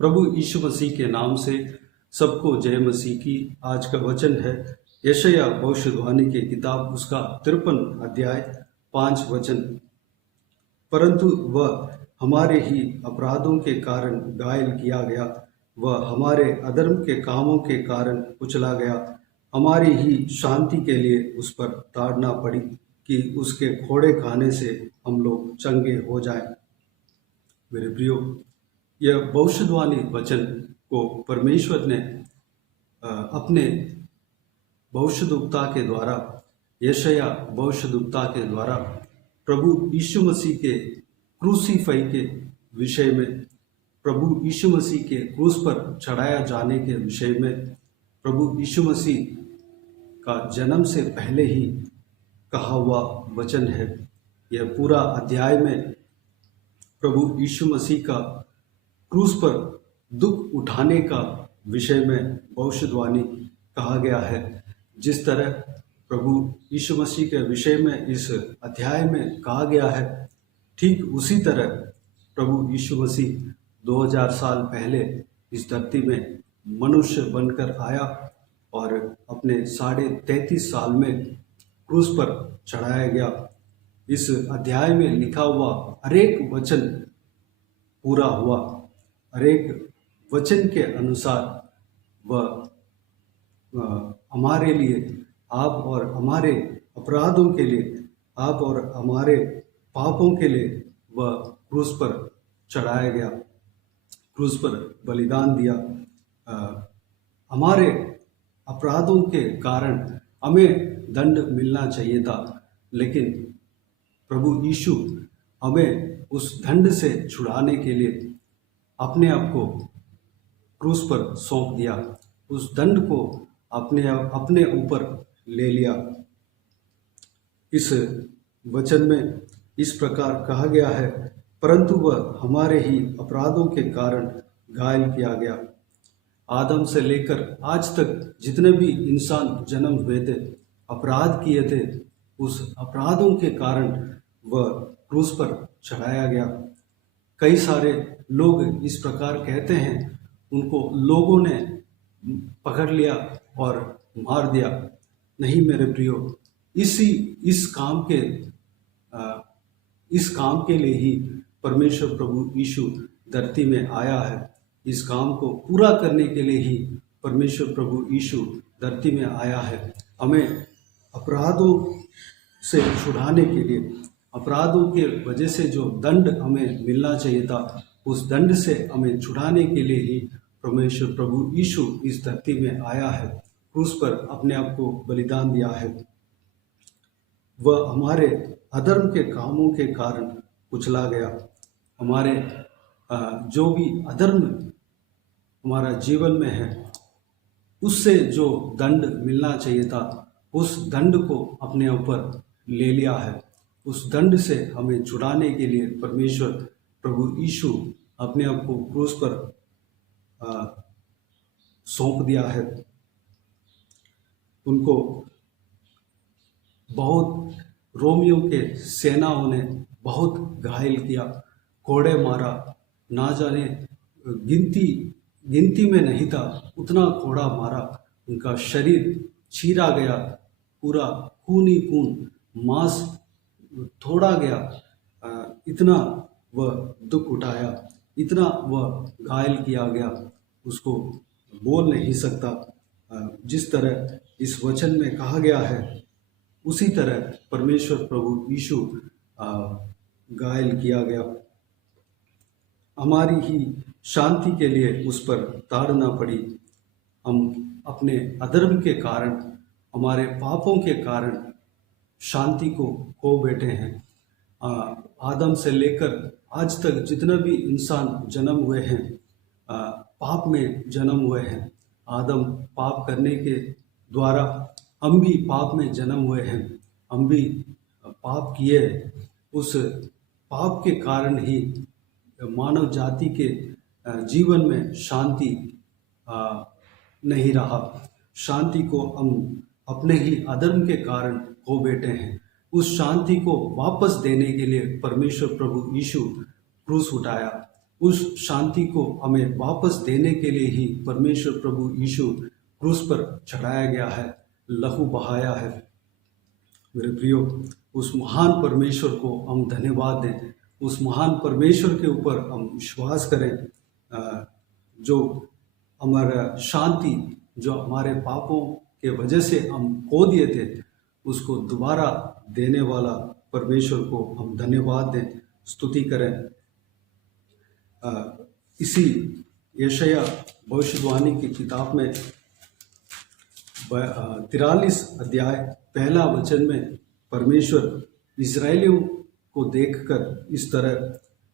प्रभु यीशु मसीह के नाम से सबको जय मसीह की। आज का वचन है यशायाह भविष्यवाणी की किताब, उसका 53 अध्याय 5 वचन। परंतु वह हमारे ही अपराधों के कारण घायल किया गया, वह हमारे अधर्म के कामों के कारण कुचला गया। हमारी ही शांति के लिए उस पर ताड़ना पड़ी कि उसके खोड़े खाने से हम लोग चंगे हो जाएं। मेरे प्रियो, यह भविष्यवाणी वचन को परमेश्वर ने अपने भविष्यद्वक्ता के द्वारा, यशायाह भविष्यद्वक्ता के द्वारा प्रभु यीशु मसीह के क्रूसीफाई के विषय में, प्रभु यीशु मसीह के क्रूस पर चढ़ाया जाने के विषय में, प्रभु यीशु मसीह का जन्म से पहले ही कहा हुआ वचन है। यह पूरा अध्याय में प्रभु यीशु मसीह का क्रूस पर दुख उठाने का विषय में भविष्यवाणी कहा गया है। जिस तरह प्रभु यीशु मसीह के विषय में इस अध्याय में कहा गया है, ठीक उसी तरह प्रभु यीशु मसीह 2000 साल पहले इस धरती में मनुष्य बनकर आया और अपने 33.5 साल में क्रूस पर चढ़ाया गया। इस अध्याय में लिखा हुआ हरेक वचन पूरा हुआ। हरेक वचन के अनुसार वह हमारे लिए, आप और हमारे अपराधों के लिए, आप और हमारे पापों के लिए वह क्रूस पर चढ़ाया गया, क्रूस पर बलिदान दिया। हमारे अपराधों के कारण हमें दंड मिलना चाहिए था, लेकिन प्रभु यीशु हमें उस दंड से छुड़ाने के लिए अपने आप को क्रूस पर सौंप दिया, उस दंड को अपने ऊपर ले लिया। इस वचन में इस प्रकार कहा गया है, परंतु वह हमारे ही अपराधों के कारण घायल किया गया। आदम से लेकर आज तक जितने भी इंसान जन्म हुए थे, अपराध किए थे, उस अपराधों के कारण वह क्रूस पर चढ़ाया गया। कई सारे लोग इस प्रकार कहते हैं, उनको लोगों ने पकड़ लिया और मार दिया। नहीं मेरे प्रियो, इस काम के लिए ही परमेश्वर प्रभु यीशु धरती में आया है। इस काम को पूरा करने के लिए ही परमेश्वर प्रभु यीशु धरती में आया है। हमें अपराधों से छुड़ाने के लिए, अपराधों के वजह से जो दंड हमें मिलना चाहिए था, उस दंड से हमें छुड़ाने के लिए ही परमेश्वर प्रभु यीशु इस धरती में आया है, क्रूस पर अपने आप को बलिदान दिया है। वह हमारे अधर्म के कामों के कारण कुचला गया। हमारे जो भी अधर्म हमारा जीवन में है, उससे जो दंड मिलना चाहिए था, उस दंड को अपने ऊपर ले लिया है। उस दंड से हमें छुड़ाने के लिए परमेश्वर प्रभु यीशु अपने आप को क्रूस पर सौंप दिया है। उनको बहुत रोमियों के सेनाओं ने बहुत घायल किया, कोड़े मारा, ना जाने गिनती में नहीं था उतना कोड़ा मारा। उनका शरीर चीरा गया, पूरा खून ही खून, मांस तोड़ा गया। इतना वह दुख उठाया, इतना वह घायल किया गया, उसको बोल नहीं सकता। जिस तरह इस वचन में कहा गया है, उसी तरह परमेश्वर प्रभु यीशु घायल किया गया। हमारी ही शांति के लिए उस पर ताड़ना पड़ी। हम अपने अधर्म के कारण, हमारे पापों के कारण शांति को खो बैठे हैं। आदम से लेकर आज तक जितने भी इंसान जन्म हुए हैं, पाप में जन्म हुए हैं। आदम पाप करने के द्वारा हम भी पाप में जन्म हुए हैं, हम भी पाप किए। उस पाप के कारण ही मानव जाति के जीवन में शांति नहीं रहा। शांति को हम अपने ही अधर्म के कारण खो बैठे हैं। उस शांति को वापस देने के लिए परमेश्वर प्रभु यीशु क्रूस उठाया, उस शांति को हमें वापस देने के लिए ही परमेश्वर प्रभु यीशु क्रूस पर चढ़ाया गया है, लहू बहाया है। मेरे प्रियो, उस महान परमेश्वर को हम धन्यवाद दें, उस महान परमेश्वर के ऊपर हम विश्वास करें, जो हमारा शांति जो हमारे पापों के वजह से हम खो दिए थे, उसको दोबारा देने वाला परमेश्वर को हम धन्यवाद दें, स्तुति करें। इसी यशायाह भविष्यवाणी की किताब में 43 अध्याय पहला वचन में परमेश्वर इज़राइलियों को देखकर इस तरह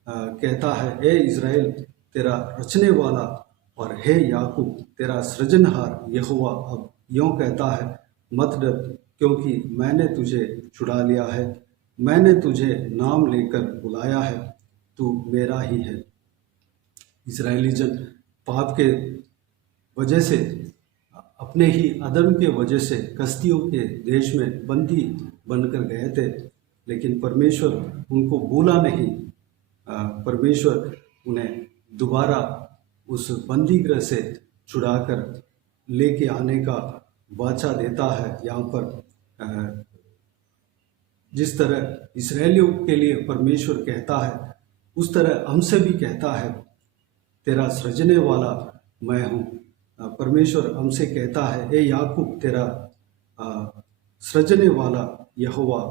कहता है, हे इज़राइल तेरा रचने वाला और हे याकूब तेरा सृजनहार यहोवा अब यूँ कहता है, मत डर, क्योंकि मैंने तुझे छुड़ा लिया है, मैंने तुझे नाम लेकर बुलाया है, तू मेरा ही है। इज़राइली जन पाप के वजह से, अपने ही अदम के वजह से कस्तियों के देश में बंदी बनकर गए थे, लेकिन परमेश्वर उनको भूला नहीं। परमेश्वर उन्हें दोबारा उस बंदी गृह से छुड़ाकर लेके आने का वाचा देता है। यहाँ पर जिस तरह इस्राएलियों के लिए परमेश्वर कहता है, उस तरह हमसे भी कहता है, तेरा सृजने वाला मैं हूँ। परमेश्वर हमसे कहता है, हे याकूब तेरा सृजने वाला यहोवा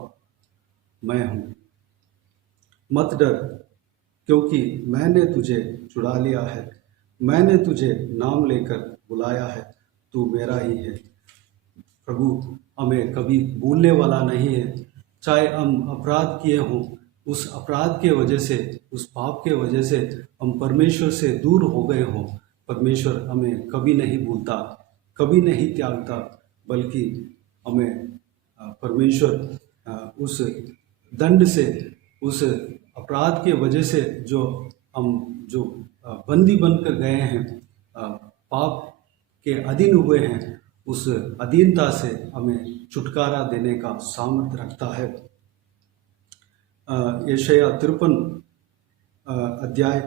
मैं हूँ, मत डर, क्योंकि मैंने तुझे छुड़ा लिया है, मैंने तुझे नाम लेकर बुलाया है, तू मेरा ही है। प्रभु हमें कभी भूलने वाला नहीं है। चाहे हम अपराध किए हों, उस अपराध के वजह से, उस पाप के वजह से हम परमेश्वर से दूर हो गए हों, परमेश्वर हमें कभी नहीं भूलता, कभी नहीं त्यागता, बल्कि हमें परमेश्वर उस दंड से, उस अपराध के वजह से जो बंदी बनकर गए हैं, पाप के अधीन हुए हैं, उस अधीनता से हमें छुटकारा देने का सामर्थ्य रखता है। यशायाह 53 अध्याय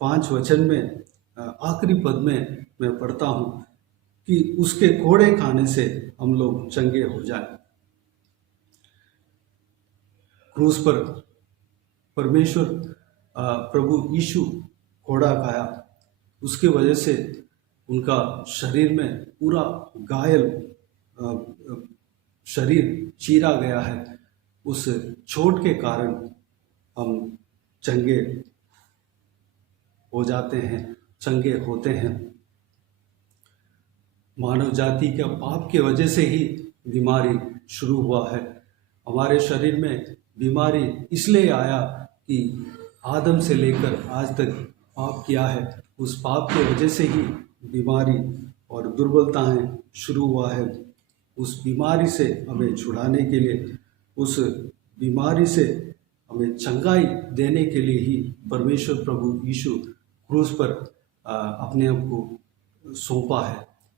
5 वचन में आखिरी पद में मैं पढ़ता हूँ कि उसके कोड़े खाने से हम लोग चंगे हो जाए। क्रूस पर परमेश्वर प्रभु यीशु कोड़ा खाया, उसके वजह से उनका शरीर में पूरा घायल शरीर चीरा गया है। उस चोट के कारण हम चंगे हो जाते हैं, चंगे होते हैं। मानव जाति के पाप के वजह से ही बीमारी शुरू हुआ है। हमारे शरीर में बीमारी इसलिए आया कि आदम से लेकर आज तक पाप किया है, उस पाप के वजह से ही बीमारी और दुर्बलताएं शुरू हुआ है। उस बीमारी से हमें छुड़ाने के लिए, उस बीमारी से हमें चंगाई देने के लिए ही परमेश्वर प्रभु यीशु क्रूस पर अपने आप को सौंपा है।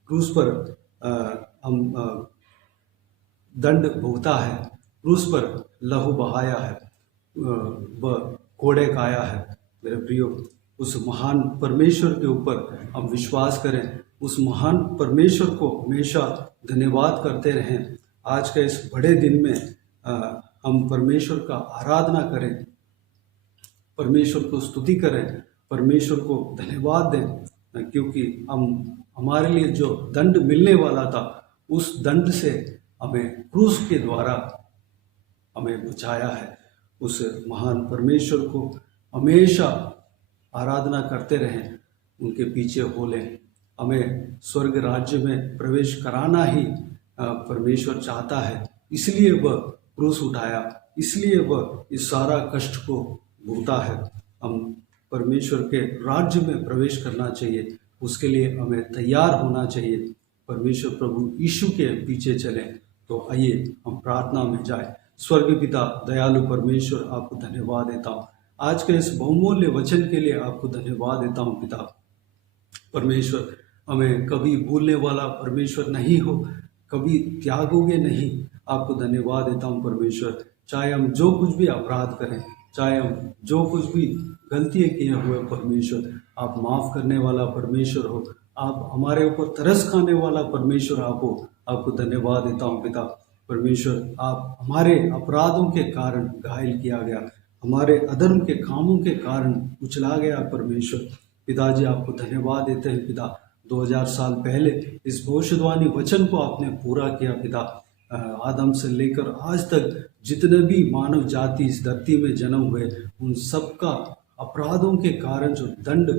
क्रूस पर हम दंड भुगता है, क्रूस पर लहू बहाया है, वह कोड़े खाया है। मेरे प्रियो, उस महान परमेश्वर के ऊपर हम विश्वास करें, उस महान परमेश्वर को हमेशा धन्यवाद करते रहें। आज के इस बड़े दिन में हम परमेश्वर का आराधना करें, परमेश्वर को स्तुति करें, परमेश्वर को धन्यवाद दें, क्योंकि हमारे लिए जो दंड मिलने वाला था, उस दंड से हमें क्रूस के द्वारा हमें बचाया है। उस महान परमेश्वर को हमेशा आराधना करते रहें, उनके पीछे हो लें। हमें स्वर्ग राज्य में प्रवेश कराना ही परमेश्वर चाहता है, इसलिए वह क्रूस उठाया, इसलिए वह इस सारा कष्ट को भुगता है। हम परमेश्वर के राज्य में प्रवेश करना चाहिए, उसके लिए हमें तैयार होना चाहिए। परमेश्वर प्रभु यीशु के पीछे चलें। तो आइए हम प्रार्थना में जाएं। स्वर्ग पिता दयालु परमेश्वर, आपको धन्यवाद देता हूँ आज के इस बहुमूल्य वचन के लिए, आपको धन्यवाद देता हूँ पिता। परमेश्वर हमें कभी भूलने वाला परमेश्वर नहीं हो, कभी त्यागोगे नहीं। आपको धन्यवाद देता हूँ परमेश्वर। चाहे हम जो कुछ भी अपराध करें, चाहे हम जो कुछ भी गलतियाँ किए हुए परमेश्वर, आप माफ़ करने वाला परमेश्वर हो, आप हमारे ऊपर तरस खाने वाला परमेश्वर आप हो। आपको धन्यवाद देता हूँ पिता परमेश्वर। आप हमारे अपराधों के कारण घायल किया गया, हमारे अधर्म के कामों के कारण उछला गया परमेश्वर। पिताजी आपको धन्यवाद देते हैं पिता। 2000 साल पहले इस भविष्यवाणी वचन को आपने पूरा किया पिता। आदम से लेकर आज तक जितने भी मानव जाति इस धरती में जन्म हुए, उन सबका अपराधों के कारण जो दंड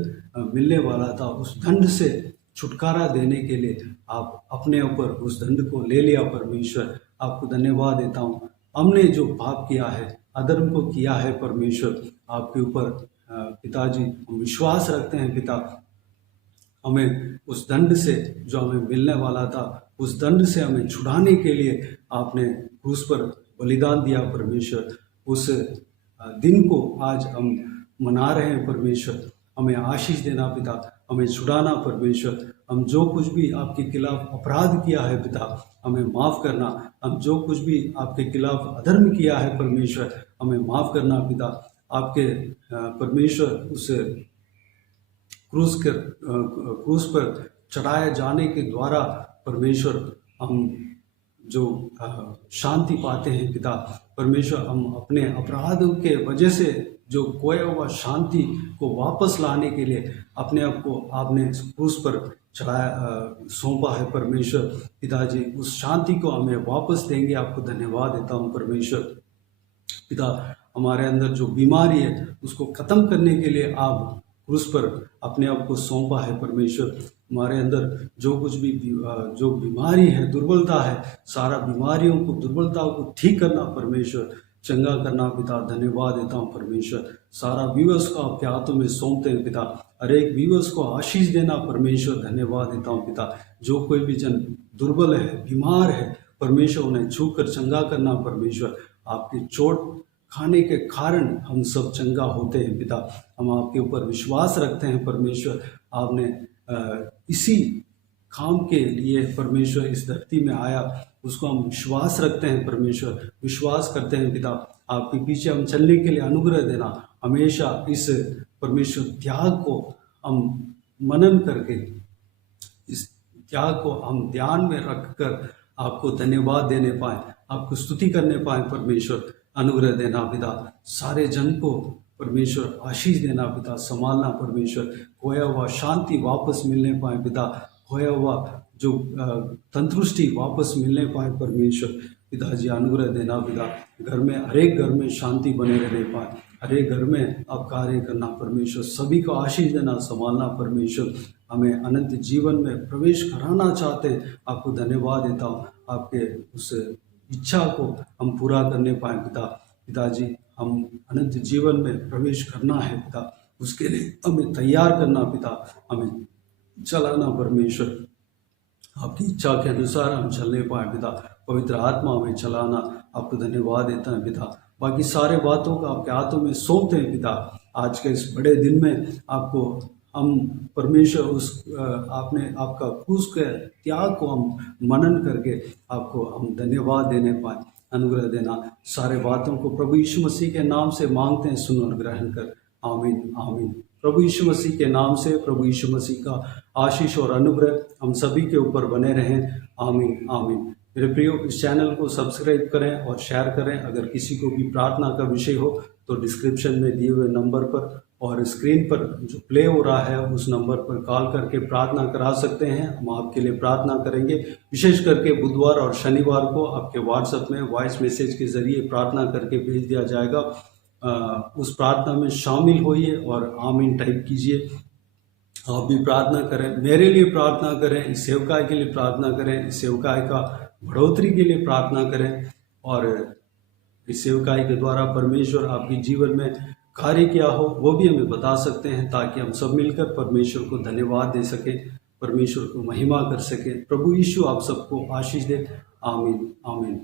मिलने वाला था, उस दंड से छुटकारा देने के लिए आप अपने ऊपर उस दंड को ले लिया परमेश्वर। आपको धन्यवाद देता हूँ। हमने जो पाप किया है, अधर्म को किया है परमेश्वर, आपके ऊपर पिताजी हम विश्वास रखते हैं पिता। हमें उस दंड से जो हमें मिलने वाला था, उस दंड से हमें छुड़ाने के लिए आपने क्रूस पर बलिदान दिया परमेश्वर। उस दिन को आज हम मना रहे हैं परमेश्वर। हमें आशीष देना पिता, हमें छुड़ाना परमेश्वर। हम जो कुछ भी आपके खिलाफ अपराध किया है पिता, हमें माफ़ करना। हम जो कुछ भी आपके खिलाफ अधर्म किया है परमेश्वर, हमें माफ़ करना पिता। आपके परमेश्वर उस क्रूस पर चढ़ाए जाने के द्वारा परमेश्वर हम जो शांति पाते हैं पिता परमेश्वर। हम अपने अपराधों के वजह से जो खोया हुआ शांति को वापस लाने के लिए अपने आप को आपने क्रूस पर चढ़ाया सौंपा है परमेश्वर। पिताजी उस शांति को हमें वापस देंगे। आपको धन्यवाद देता हूँ परमेश्वर। पिता हमारे अंदर जो बीमारी है उसको ख़त्म करने के लिए आप क्रूस पर अपने आप को सौंपा है परमेश्वर। हमारे अंदर जो कुछ भी जो बीमारी है, दुर्बलता है, सारा बीमारियों को, दुर्बलताओं को ठीक करना परमेश्वर, चंगा करना पिता। धन्यवाद देता हूँ परमेश्वर। सारा व्यूअर्स को आपके हाथों में सौंपते हैं पिता। हर एक व्यूअर्स को आशीष देना परमेश्वर। धन्यवाद देता हूँ पिता। जो कोई भी जन दुर्बल है, बीमार है परमेश्वर, उन्हें छू कर चंगा करना परमेश्वर। आपकी चोट खाने के कारण हम सब चंगा होते हैं पिता। हम आपके ऊपर विश्वास रखते हैं परमेश्वर। आपने इसी काम के लिए परमेश्वर इस धरती में आया, उसको हम विश्वास रखते हैं परमेश्वर, विश्वास करते हैं पिता। आपके पीछे हम चलने के लिए अनुग्रह देना। हमेशा इस परमेश्वर त्याग को हम मनन करके, इस त्याग को हम ध्यान में रखकर आपको धन्यवाद देने पाए, आपको स्तुति करने पाए परमेश्वर। अनुग्रह देना पिता। सारे जन को परमेश्वर आशीष देना पिता, संभालना परमेश्वर। खोया हुआ शांति वापस मिलने पाए पिता, खोया हुआ जो तंदुरुस्ती वापस मिलने पाए परमेश्वर। पिताजी अनुग्रह देना पिता। घर में, हर एक घर में शांति बने रहने पाए, हर एक घर में आप कार्य करना परमेश्वर। सभी को आशीष देना, संभालना परमेश्वर। हमें अनंत जीवन में प्रवेश कराना चाहते हैं। आपको धन्यवाद देता हूँ। आपके उस इच्छा को हम पूरा करने पाए पिता। पिताजी हम अनंत जीवन में प्रवेश करना है पिता, उसके लिए हमें तैयार करना पिता, हमें चलाना परमेश्वर। आपकी इच्छा के अनुसार हम चलने पाए पिता। पवित्र आत्मा हमें चलाना। आपको धन्यवाद देता है पिता। बाकी सारे बातों को आपके हाथों में सौंपते हैं पिता। आज के इस बड़े दिन में आपको हम परमेश्वर उस आपने आपका क्रूस के त्याग को हम मनन करके आपको हम धन्यवाद देने पाए। अनुग्रह देना। सारे बातों को प्रभु यीशु मसीह के नाम से मांगते हैं, सुन और ग्रहण कर। आमीन आमीन। प्रभु यीशु मसीह के नाम से प्रभु यीशु मसीह का आशीष और अनुग्रह हम सभी के ऊपर बने रहें। आमीन आमीन। मेरे प्रियो, इस चैनल को सब्सक्राइब करें और शेयर करें। अगर किसी को भी प्रार्थना का विषय हो तो डिस्क्रिप्शन में दिए हुए नंबर पर और स्क्रीन पर जो प्ले हो रहा है उस नंबर पर कॉल करके प्रार्थना करा सकते हैं। हम आपके लिए प्रार्थना करेंगे। विशेष करके बुधवार और शनिवार को आपके व्हाट्सएप में वॉइस मैसेज के जरिए प्रार्थना करके भेज दिया जाएगा। उस प्रार्थना में शामिल होइए और आमीन टाइप कीजिए। आप भी प्रार्थना करें, मेरे लिए प्रार्थना करें, इस सेवकाई के लिए प्रार्थना करें, इस सेवकाई का बढ़ोतरी के लिए प्रार्थना करें और इस सेवकाई के द्वारा परमेश्वर आपके जीवन में कार्य किया हो वो भी हमें बता सकते हैं, ताकि हम सब मिलकर परमेश्वर को धन्यवाद दे सकें, परमेश्वर को महिमा कर सकें। प्रभु यीशु आप सबको आशीष दे। आमीन आमीन।